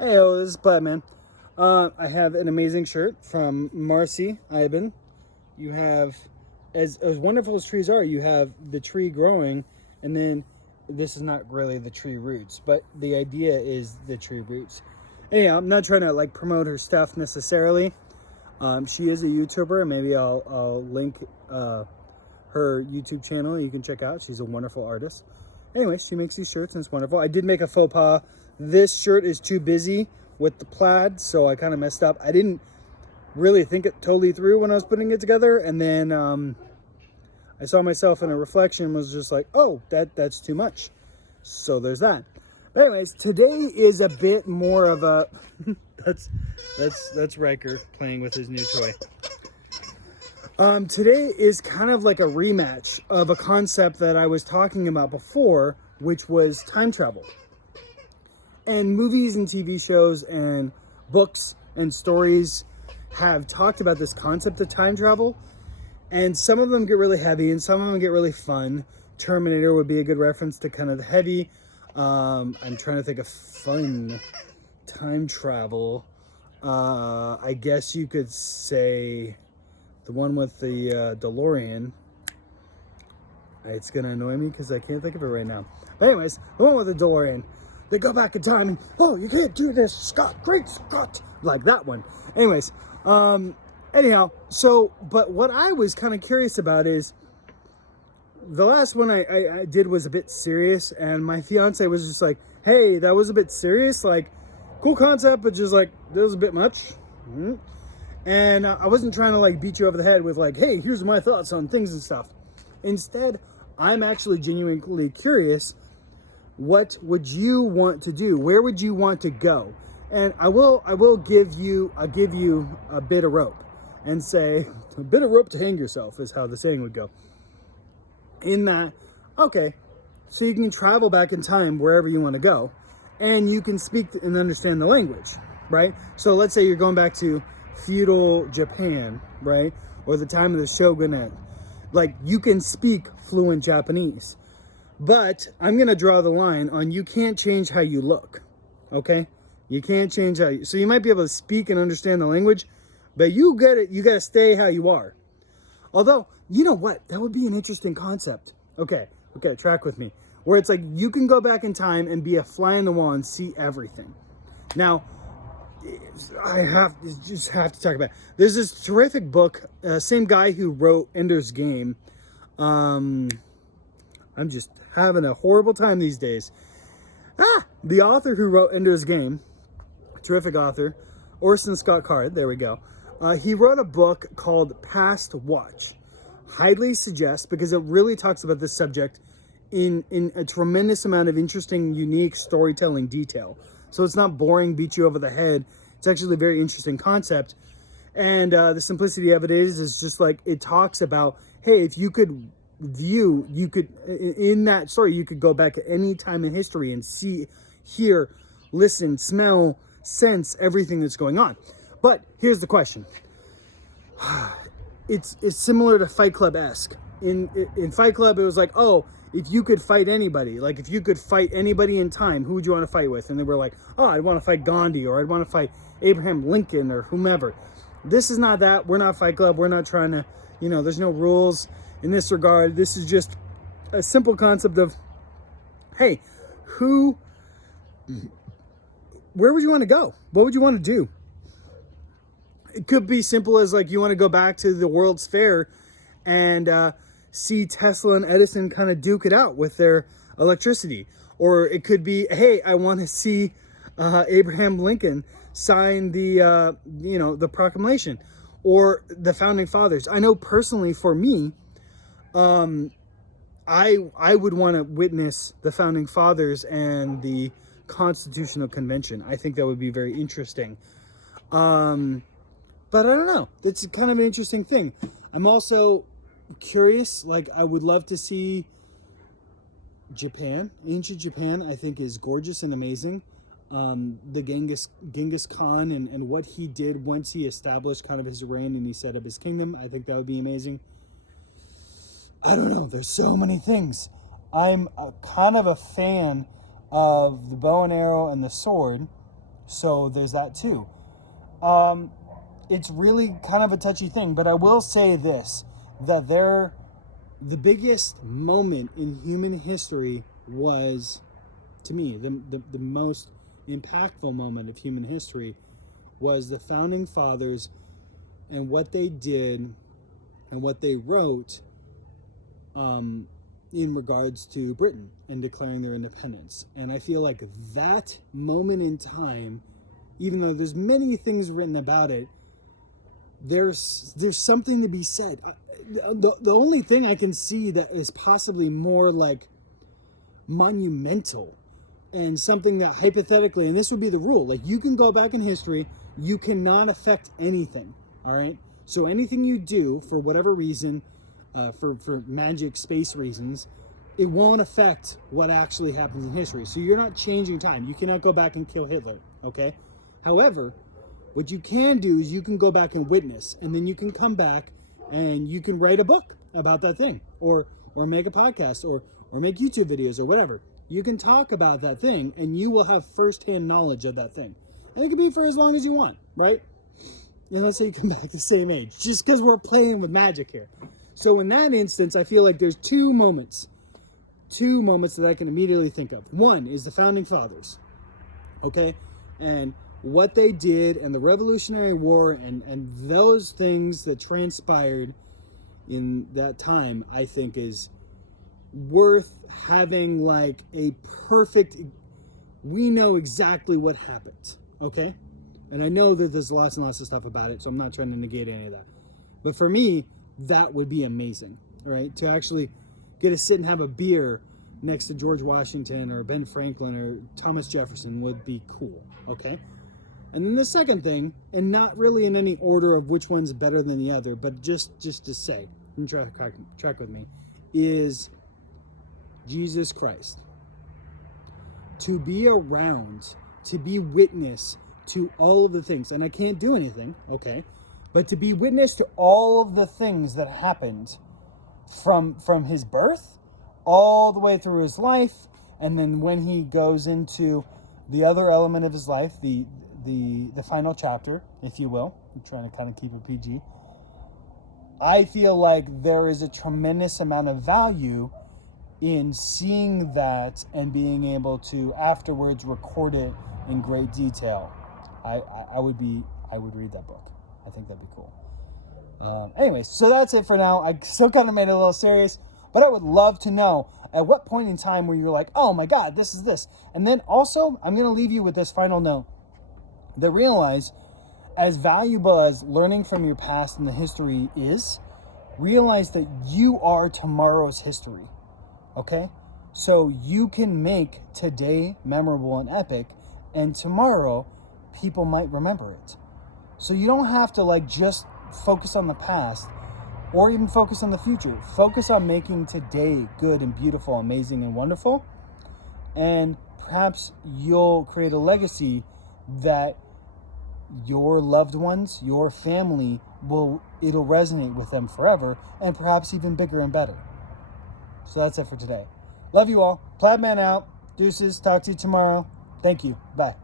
Hey, oh, this is Bud, man. I have an amazing shirt from Marcy Iben. You have, as wonderful as trees are, you have the tree growing, and then this is not really the tree roots, but the idea is the tree roots. Anyhow, I'm not trying to like promote her stuff necessarily. She is a YouTuber. Maybe I'll link her YouTube channel you can check out. She's a wonderful artist. Anyway, she makes these shirts and it's wonderful. I did make a faux pas. This shirt is too busy with the plaid, so I kind of messed up. I didn't really think it totally through when I was putting it together, and then I saw myself in a reflection and was just like, oh, that's too much. So there's that. But anyways, today is a bit more of a that's Riker playing with his new toy. Today is kind of like a rematch of a concept that I was talking about before, which was time travel. And movies and TV shows and books and stories have talked about this concept of time travel. And some of them get really heavy and some of them get really fun. Terminator would be a good reference to kind of the heavy. I'm trying to think of fun time travel. I guess you could say the one with the DeLorean. It's going to annoy me because I can't think of it right now. But anyways, the one with the DeLorean. They go back in time and, oh, you can't do this, Scott, great Scott. Like that one. Anyways, anyhow, so, but what I was kind of curious about is, the last one I did was a bit serious, and my fiance was just like, hey, that was a bit serious, like, cool concept, but just like, that was a bit much. Mm-hmm. And I wasn't trying to like beat you over the head with like, hey, here's my thoughts on things and stuff. Instead, I'm actually genuinely curious, what would you want to do? Where would you want to go? And I'll give you a bit of rope and say, a bit of rope to hang yourself is how the saying would go. In that, okay, so you can travel back in time wherever you want to go, and you can speak and understand the language, right? So let's say you're going back to feudal Japan, right? Or the time of the shogunate. Like, you can speak fluent Japanese. But I'm going to draw the line on you can't change how you look, okay? You can't change how you... So you might be able to speak and understand the language, but you got to stay how you are. Although, you know what? That would be an interesting concept. Okay, track with me. Where it's like you can go back in time and be a fly on the wall and see everything. Now, I just have to talk about it. There's this terrific book, same guy who wrote Ender's Game. I'm just having a horrible time these days. The author who wrote Ender's Game, terrific author, Orson Scott Card, there we go. He wrote a book called Past Watch. Highly suggest, because it really talks about this subject in a tremendous amount of interesting, unique storytelling detail. So it's not boring, beat you over the head. It's actually a very interesting concept. And the simplicity of it is just like, it talks about, hey, if you could in that story, you could go back at any time in history and see, hear, listen, smell, sense everything that's going on. But here's the question. It's similar to Fight Club-esque. In Fight Club, it was like, oh, if you could fight anybody, like if you could fight anybody in time, who would you want to fight with? And they were like, oh, I'd want to fight Gandhi, or I'd want to fight Abraham Lincoln, or whomever. This is not that. We're not Fight Club. We're not trying to, there's no rules in this regard. This is just a simple concept of, hey, where would you want to go? What would you want to do? It could be simple as like you want to go back to the World's Fair and see Tesla and Edison kind of duke it out with their electricity. Or it could be, hey, I want to see Abraham Lincoln sign the proclamation, or the founding fathers. I know personally for me, I would want to witness the founding fathers and the Constitutional Convention. I think that would be very interesting. But I don't know. It's kind of an interesting thing. I'm also curious. Like, I would love to see Japan. Ancient Japan, I think, is gorgeous and amazing. The Genghis Khan and what he did once he established kind of his reign and he set up his kingdom. I think that would be amazing. I don't know. There's so many things. I'm kind of a fan of the bow and arrow and the sword. So there's that too. It's really kind of a touchy thing, but I will say this, that the biggest moment in human history was, to me, the most impactful moment of human history was the founding fathers and what they did and what they wrote in regards to Britain and declaring their independence. And I feel like that moment in time, even though there's many things written about it, there's something to be said. The only thing I can see that is possibly more like monumental and something that hypothetically, and this would be the rule, like you can go back in history, you cannot affect anything, all right? So anything you do for whatever reason, for magic space reasons, it won't affect what actually happens in history. So you're not changing time. You cannot go back and kill Hitler, okay? However, what you can do is you can go back and witness, and then you can come back and you can write a book about that thing, or make a podcast, or make YouTube videos, or whatever. You can talk about that thing, and you will have firsthand knowledge of that thing. And it can be for as long as you want, right? And let's say you come back the same age, just because we're playing with magic here. So in that instance, I feel like there's two moments that I can immediately think of. One is the founding fathers, okay? And what they did, and the Revolutionary War, and those things that transpired in that time, I think is worth having like a perfect, we know exactly what happened, okay? And I know that there's lots and lots of stuff about it, so I'm not trying to negate any of that. But for me, that would be amazing, right? To actually get to sit and have a beer next to George Washington or Ben Franklin or Thomas Jefferson would be cool, okay? And then the second thing, and not really in any order of which one's better than the other, but just to say, and track with me, is Jesus Christ. To be around, to be witness to all of the things, and I can't do anything, okay? But to be witness to all of the things that happened from his birth all the way through his life, and then when he goes into the other element of his life, the final chapter, if you will. I'm trying to kind of keep it PG. I feel like there is a tremendous amount of value in seeing that and being able to afterwards record it in great detail. I would read that book. I think that'd be cool. Anyways, so that's it for now. I still kind of made it a little serious, but I would love to know at what point in time where you're like, oh my God, this is this. And then also, I'm going to leave you with this final note. That realize, as valuable as learning from your past and the history is, realize that you are tomorrow's history, okay? So you can make today memorable and epic, and tomorrow people might remember it. So you don't have to like just focus on the past or even focus on the future. Focus on making today good and beautiful, amazing and wonderful, and perhaps you'll create a legacy that your loved ones, your family, it'll resonate with them forever, and perhaps even bigger and better. So that's it for today. Love you all. Plaid Man out. Deuces. Talk to you tomorrow. Thank you. Bye.